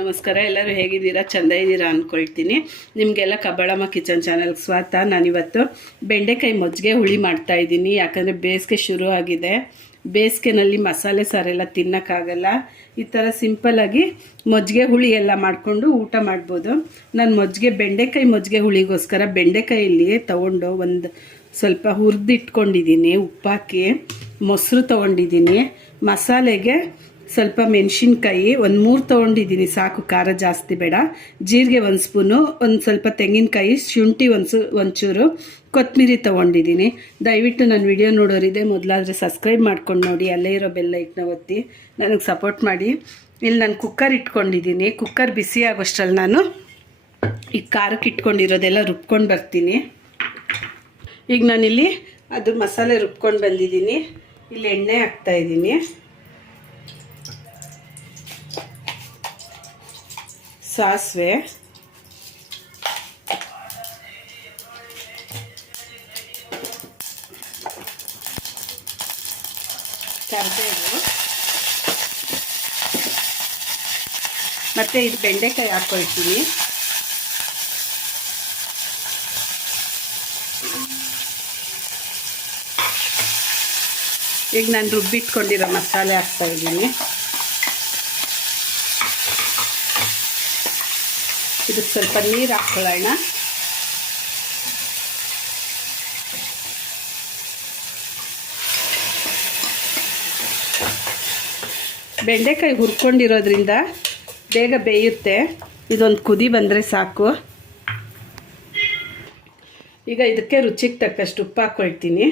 ನಮಸ್ಕಾರ, ಎಲ್ಲರೂ ಹೇಗಿದ್ದೀರಾ? ಚಂದ ಇದ್ದೀರಾ ಅಂದ್ಕೊಳ್ತೀನಿ ನಿಮಗೆಲ್ಲ ಕಬ್ಬಳಮ್ಮ ಕಿಚನ್ ಚಾನಲ್ಗೆ ಸ್ವಾಗತ. ನಾನಿವತ್ತು ಬೆಂಡೆಕಾಯಿ ಮಜ್ಜಿಗೆ ಹುಳಿ ಮಾಡ್ತಾ ಇದ್ದೀನಿ. ಯಾಕಂದರೆ ಬೇಸಿಗೆ ಶುರು ಆಗಿದೆ. ಬೇಸಿಗೆನಲ್ಲಿ ಮಸಾಲೆ ಸಾರೆಲ್ಲ ತಿನ್ನೋಕ್ಕಾಗಲ್ಲ. ಈ ಥರ ಸಿಂಪಲ್ಲಾಗಿ ಮಜ್ಜಿಗೆ ಹುಳಿ ಎಲ್ಲ ಮಾಡಿಕೊಂಡು ಊಟ ಮಾಡ್ಬೋದು. ನಾನು ಮಜ್ಜಿಗೆ, ಬೆಂಡೆಕಾಯಿ ಮಜ್ಜಿಗೆ ಹುಳಿಗೋಸ್ಕರ ಬೆಂಡೆಕಾಯಲ್ಲಿ ತೊಗೊಂಡು ಒಂದು ಸ್ವಲ್ಪ ಹುರಿದಿಟ್ಕೊಂಡಿದ್ದೀನಿ. ಉಪ್ಪಾಕಿ, ಮೊಸರು ತೊಗೊಂಡಿದ್ದೀನಿ. ಮಸಾಲೆಗೆ ಸ್ವಲ್ಪ ಮೆಣಸಿನ್ಕಾಯಿ ಒಂದು ಮೂರು ತೊಗೊಂಡಿದ್ದೀನಿ. ಸಾಕು, ಖಾರ ಜಾಸ್ತಿ ಬೇಡ. ಜೀರಿಗೆ ಒಂದು ಸ್ಪೂನು, ಒಂದು ಸ್ವಲ್ಪ ತೆಂಗಿನಕಾಯಿ, ಶುಂಠಿ ಒಂದು ಒಂಚೂರು ಕೊತ್ತಂಬರಿ ತೊಗೊಂಡಿದ್ದೀನಿ. ದಯವಿಟ್ಟು ನನ್ನ ವಿಡಿಯೋ ನೋಡೋರಿದೆ, ಮೊದಲಾದರೆ ಸಬ್ಸ್ಕ್ರೈಬ್ ಮಾಡ್ಕೊಂಡು ನೋಡಿ, ಅಲ್ಲೇ ಇರೋ ಬೆಲ್ಲ ಇಟ್ಟನ್ನ ಒತ್ತಿ, ನನಗೆ ಸಪೋರ್ಟ್ ಮಾಡಿ. ಇಲ್ಲಿ ನಾನು ಕುಕ್ಕರ್ ಇಟ್ಕೊಂಡಿದ್ದೀನಿ. ಕುಕ್ಕರ್ ಬಿಸಿ ಆಗೋಷ್ಟರಲ್ಲಿ ನಾನು ಈ ಖಾರಕ್ಕೆ ಇಟ್ಕೊಂಡಿರೋದೆಲ್ಲ ರುಬ್ಕೊಂಡು ಬರ್ತೀನಿ. ಈಗ ನಾನಿಲ್ಲಿ ಅದು ಮಸಾಲೆ ರುಬ್ಕೊಂಡು ಬಂದಿದ್ದೀನಿ. ಇಲ್ಲಿ ಎಣ್ಣೆ ಹಾಕ್ತಾ ಸಾಸಿವೆ. ಕರಿಬೇವು. ಮತ್ತು ಇದು ಬೆಂಡೆಕಾಯಿ ಹಾಕ್ಕೊಳ್ತೀನಿ ಈಗ ನಾನು ರುಬ್ಬಿಟ್ಕೊಂಡಿರೋ ಮಸಾಲೆ ಹಾಕ್ತಾ ಇದ್ದೀನಿ. ಇದಕ್ಕೆ ಸ್ವಲ್ಪ ನೀರು ಹಾಕ್ಕೊಳ್ಳೋಣ. ಬೆಂಡೆಕಾಯಿ ಹುರ್ಕೊಂಡಿರೋದ್ರಿಂದ ಬೇಗ ಬೇಯುತ್ತೆ. ಇದೊಂದು ಕುದಿ ಬಂದರೆ ಸಾಕು. ಈಗ ಇದಕ್ಕೆ ರುಚಿಗೆ ತಕ್ಕಷ್ಟು ಉಪ್ಪು ಹಾಕ್ಕೊಳ್ತೀನಿ.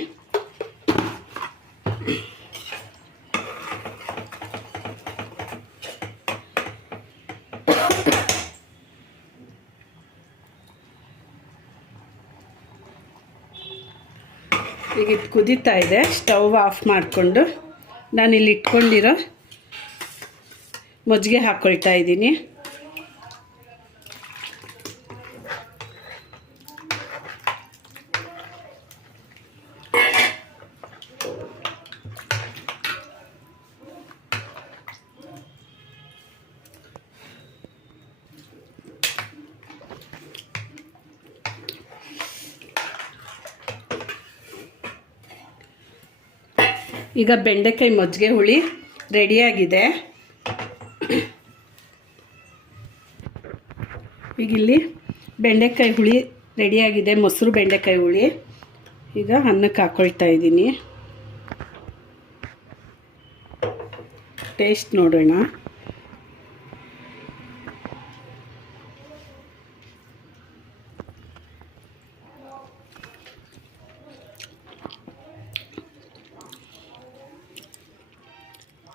ಈಗ ಇದು ಕುದೀತಾ ಇದೆ. ಸ್ಟವ್ ಆಫ್ ಮಾಡಿಕೊಂಡು ಇಲ್ಲಿ ಇಟ್ಕೊಂಡಿರೋ ಮಜ್ಜಿಗೆ ಹಾಕ್ಕೊಳ್ತಾ ಇದ್ದೀನಿ. ಈಗ ಬೆಂಡೆಕಾಯಿ ಮಜ್ಜಿಗೆ ಹುಳಿ ರೆಡಿಯಾಗಿದೆ ಈಗ ಇಲ್ಲಿ ಬೆಂಡೆಕಾಯಿ ಹುಳಿ ರೆಡಿಯಾಗಿದೆ ಮೊಸರು ಬೆಂಡೆಕಾಯಿ ಹುಳಿ. ಈಗ ಅನ್ನಕ್ಕೆ ಹಾಕ್ಕೊಳ್ತಾ ಇದ್ದೀನಿ. ಟೇಸ್ಟ್ ನೋಡೋಣ.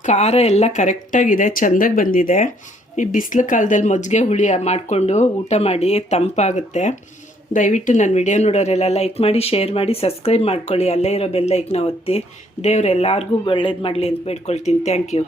ಖಾರ ಎಲ್ಲ ಕರೆಕ್ಟಾಗಿದೆ ಚೆಂದಾಗಿ ಬಂದಿದೆ. ಈ ಬಿಸಿಲು ಕಾಲದಲ್ಲಿ ಮಜ್ಜಿಗೆ ಹುಳಿ ಮಾಡಿಕೊಂಡು ಊಟ ಮಾಡಿ ತಂಪಾಗುತ್ತೆ. ದಯವಿಟ್ಟು ನನ್ನ ವಿಡಿಯೋ ನೋಡೋರೆಲ್ಲ ಲೈಕ್ ಮಾಡಿ ಶೇರ್ ಮಾಡಿ ಸಬ್ಸ್ಕ್ರೈಬ್ ಮಾಡ್ಕೊಳ್ಳಿ. ಅಲ್ಲೇ ಇರೋ ಬೆಲ್ಲೈಕ್ನ ಒತ್ತಿ. ದೇವ್ರು ಎಲ್ಲರಿಗೂ ಒಳ್ಳೇದು ಮಾಡಲಿ ಅಂತ ಬೇಡ್ಕೊಳ್ತೀನಿ. Thank you